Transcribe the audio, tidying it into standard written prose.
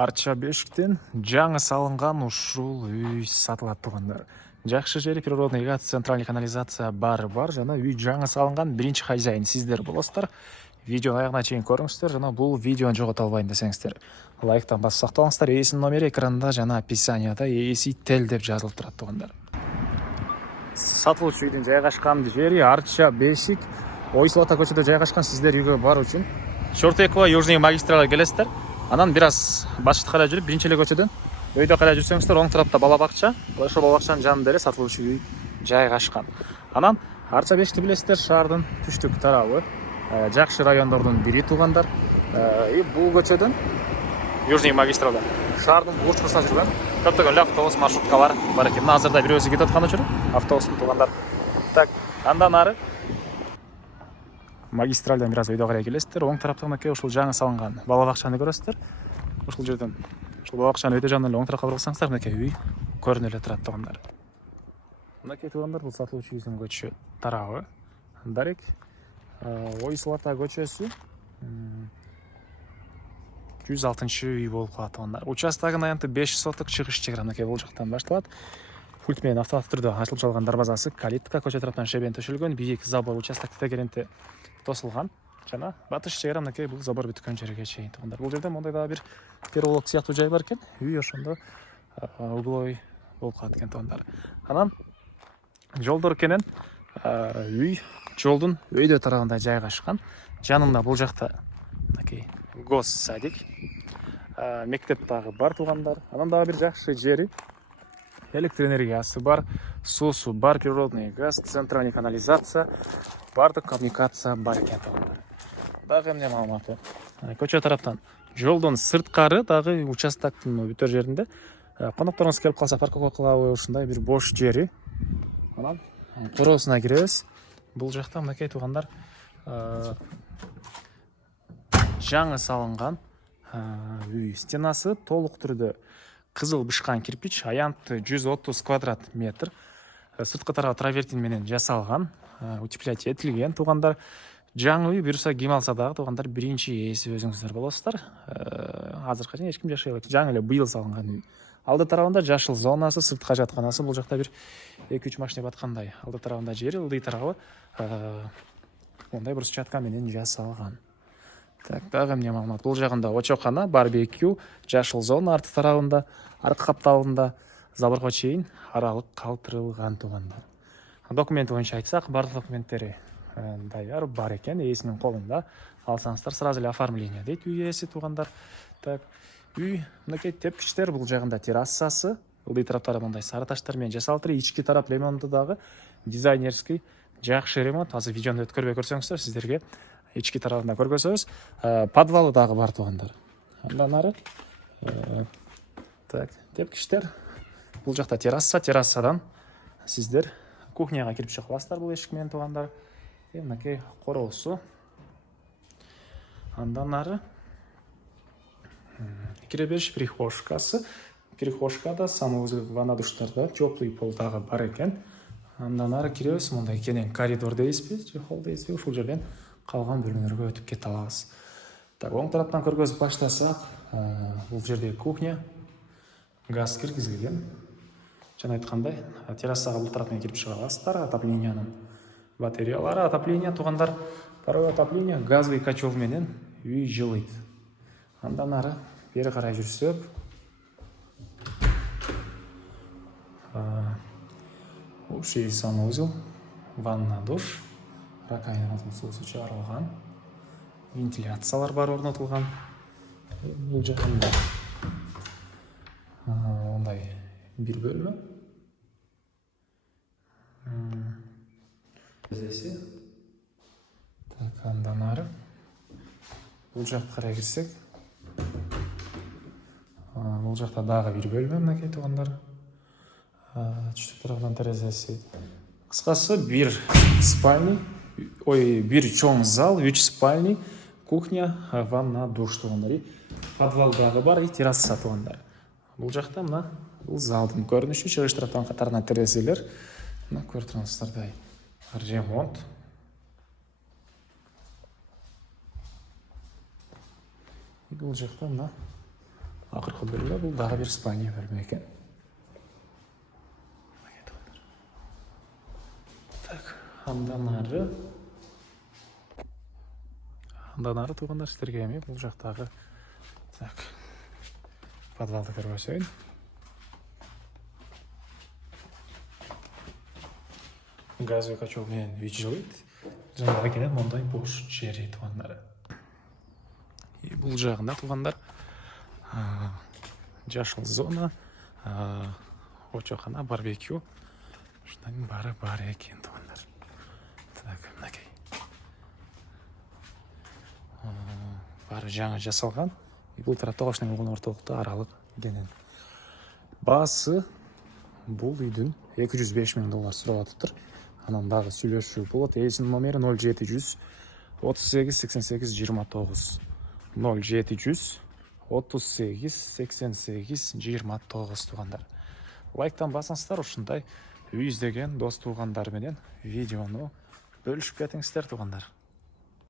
Арча бешиктен жаңы салынган ушул үй сатылат тугандар. Жакшы жери природный газ, центральный канализация бар жана үй жаңы салынган, биринчи хозяин сиздер болосуздар. Видеону аягына чейин көрүңүздөр жана бул видеону жогото албайын десеңиздер лайктан басып сакталыңыздар. Ээсинин номери экранда жана описанияда ээси тел деп жазылып турат тугандар. Сатылуучу үйдүн жайгашкан жери Арча бешик Ойсул ата көчөдө жайгашкан. Сиздер үйгө баруу үчүн Шортекова Южный магистралга келесиздер. Анан бир аз башты карай жүрүп, биринчи эле көчөдөн өйдө карай жүрсөңүздөр, оң тарапта бала бакча, ошол бала бакчанын жанында эле сатылуучу үй жайгашкан. Анан Арча бешикти билесиздер, шаардын түштүк тарабы, жакшы райондордун бири тугандар. Бул көчөдөн Южный магистралда шаардын бурчкусуна жүргөн көптөгөн эле автобус, маршруткалар бар экен. Азырда бирөөсү кетип аткан учур автобустун тугандар. Так, андан ары магистралдан бир аз өйдө карай келесиздер. Оң тарапта мынакей ушул жаңы салынган бала бакчаны көрөсүздөр. Ушул жерден ушул бала бакчанын өйдө жанынан эле оң тарапка бурулсаңыздар, мынакей үй көрүнө эле турат тугандар. Мынакей тугандар, бул сатылуучу үйдүн көчө тарабы. Дарек Ойсул ата көчөсү 106 үй болуп калат тугандар. Участогунун аянты 5 соток, чыгыш чегара мынакей бул жактан башталат. Пульт менен автоматтык түрдө ачылып чалган дарбазасы, калитка, көчө тараптан шебен төшөлгөн, бийик забор участокто тегеренте тосулган жана батыш чегара мынакей бул забор бүткөн жерге чейин тугандар. Бул жерде мондай дагы бир переулок сыяктуу жай бар экен. Үй ошондо угловой болуп калат экен тугандар. Анан жолдор кенен үй жолдун өйдө тарабында жайгашкан. Жанында бул жакта мынакей гос садик, мектеп дагы бар тугандар. Анан дагы бир жакшы жери электр энергиясы бар, суусу бар, природный газ, центральный канализация, бардык коммуникация бар экен тугандар. Дагы эмне маалыматы? Көчө тараптан жолдон сырткары дагы участоктун бүтөр жеринде конокторуңуз келип калса парковка кылабы, ушундай бир бош жери. Анан короосуна киребиз. Бул жакта мынакей тугандар жаңы салынган үй. Стенасы толук түрдө кызыл бышкан кирпич, аянты 130 квадрат метр. Сырткы тарабы травертин менен жасалган, утеплять этилген тугандар. Жаңы үй буюрса ким алса дагы тугандар биринчи ээси өзүңүздөр болосуздар. Азыркы чейин эч ким жашай албайт. Жаңы эле быйыл салынган үй. Алды тарабында жашыл зонасы, сыртка жатканасы, бул жакта бир 2-3 машина баткандай. Алды тарабында жери, ылдый тарабы мондай брусчатка менен жасалган. Так, дагы эмне маалымат? Бул жагында очокана, барбекю, жашыл зона арты тарабында, аркы капталында заборго чейин аралык калтырылган тугандар. Документ боюнча айтсак, бардык документтери даяр бар экен, ээсинин колунда. Алсаңыздар сразу эле оформление дейт үй ээси тугандар. Так, үй мынакей тепкичтер, бул жагында террасасы, ылдый тараптары мындай сары таштар менен жасалыптыр. Ички тарап ремонту дагы дизайнерский, жакшы ремонт. Азыр видеону өткөрбөй көрсөңүздөр, сиздерге ички тарабында көргөзөбүз. Подвалы дагы бар тугандар. Андан ары так, тепкичтер. Бул жакта терраса, террасадан сиздер кухняга кирип чыга аласыздар бул эшик менен тугандар. Мынакей короосу. Андан ары кире бериш прихожкасы. Прихожкада санузел, ванна душтарда теплый пол дагы бар экен. Андан ары киребиз, мындай кенен коридор дейсизби, же холл дейсизби, ушул жерден калган бөлмөлөргө өтүп кете алабыз. Так, оң тараптан көргөзүп баштасак, бул жерде кухня, газ киргизилген. Жана айткандай, террасага бул тарап менен кирип чыга аласыздар. Отоплениянын батареялары, отопление тугандар, паровой отопление, газовый котел менен үй жылыйт. Андан ары бери карай жүрсөк, общий санузел, ванна душ, раковинадан суусу чыгарылган, вентиляциялар бар орнотулган. Бул жагында мындай бир бөлмө. Так, андан ары бул жакка карай кирсек, бул жакта дагы бир бөлмө мынакей тугандар. Түштүк тарабынан терезеси. Кыскасы бир спальный, бир чоң зал, 3 спальный, кухня, ванна, душ тугандар. Подвал дагы бар, терраса тугандар. Бул жакта мына бул залдын көрүнүшү, чыгыш тараптан катарына терезелер. Мына көрүп турсаңыздардай ремонт. Бул жакта мына Акыркы бөлмө бул дагы бир спальня бөлмө экен. Так, андан ары туугандар сиздерге эми бул жактагы так подвалды көрсөтөйүн. Газовый котел менен үй жылыйт. Жана келет мондай бош жери туугандар. И бул жагында туугандар жашыл зона, очокана, барбекю. Ушунун баары бар экен туугандар. Так, мынакей. Баары жаңы жасалган. Бул тарапта Кошуна болгон ортолукта аралык денен. Баасы бул үйдүн $205,000 сурап атыптыр. Анан дагы сүйлөшүү болот. Ээсинин номери 0700 38 88 29. 0700 38 88 29 туугандар. Лайктан басыңыздар, ушундай үй издеген дос туугандар менен видеону бөлүшүп кетиңиздер туугандар.